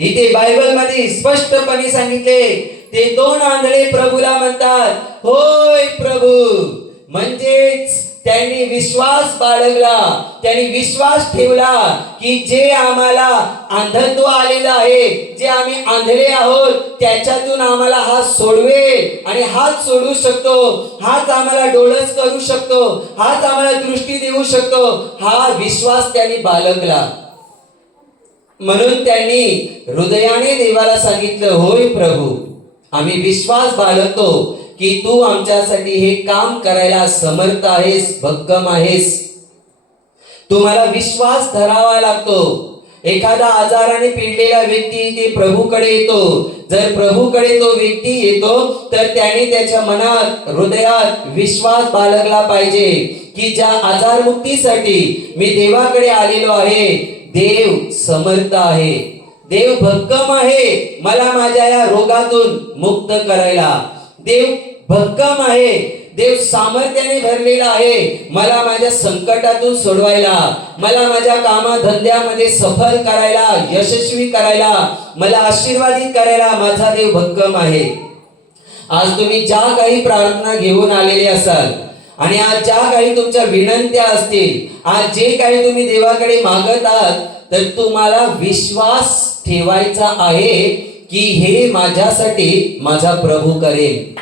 इथे बायबलमध्ये स्पष्टपणे सांगितले ते दोन आंधळे प्रभूला म्हणतात होय प्रभू म्हणजेच त्यांनी विश्वास बाळगला त्यांनी विश्वास ठेवला की जे आम्हाला अंधत्व आलेलं आहे जे आम्ही आंधळे आहोत त्याच्यातून आम्हाला हात सोडवेल आणि हात सोडू शकतो हाच आम्हाला डोळस करू शकतो हाच आम्हाला दृष्टी देऊ शकतो. हा विश्वास त्यांनी बाळगला. म्हणून त्यांनी हृदयाने देवाला सांगितलं होय प्रभू आम्ही विश्वास बाळगतो की तू आमच्यासाठी हे काम करायला समर्थ आहेस भक्कम आहेस. तुम्हाला विश्वास धरावा लागतो. एखादा आजाराने पिडलेला व्यक्ती ते प्रभूकडे येतो. जर प्रभूकडे तो व्यक्ती येतो तर त्याने त्याच्या मनात हृदयात विश्वास बाळगला पाहिजे की ज्या आजारमुक्तीसाठी मी देवाकडे आलेलो आहे देव समर्थ आहे. देव भक्कम आहे मला माझ्या या रोगातून मुक्त करायला. देव भक्कम आहे. देव सामर्थ्याने भरलेला आहे. मला माझ्या संकटातून सोडवायला. मला माझ्या कामा धंद्यामध्ये सफल करायला यशस्वी करायला मला आशीर्वादित करायला माझा देव भक्कम आहे. आज तुम्ही ज्या काही प्रार्थना घेऊन आलेले असाल आणि आज ज्या काही तुमच्या विनंत्या असतील आज जे काही तुम्ही देवाकडे मागत आहात तर तुम्हाला विश्वास ठेवायचा आहे की हे माझ्यासाठी माझा प्रभू करेल.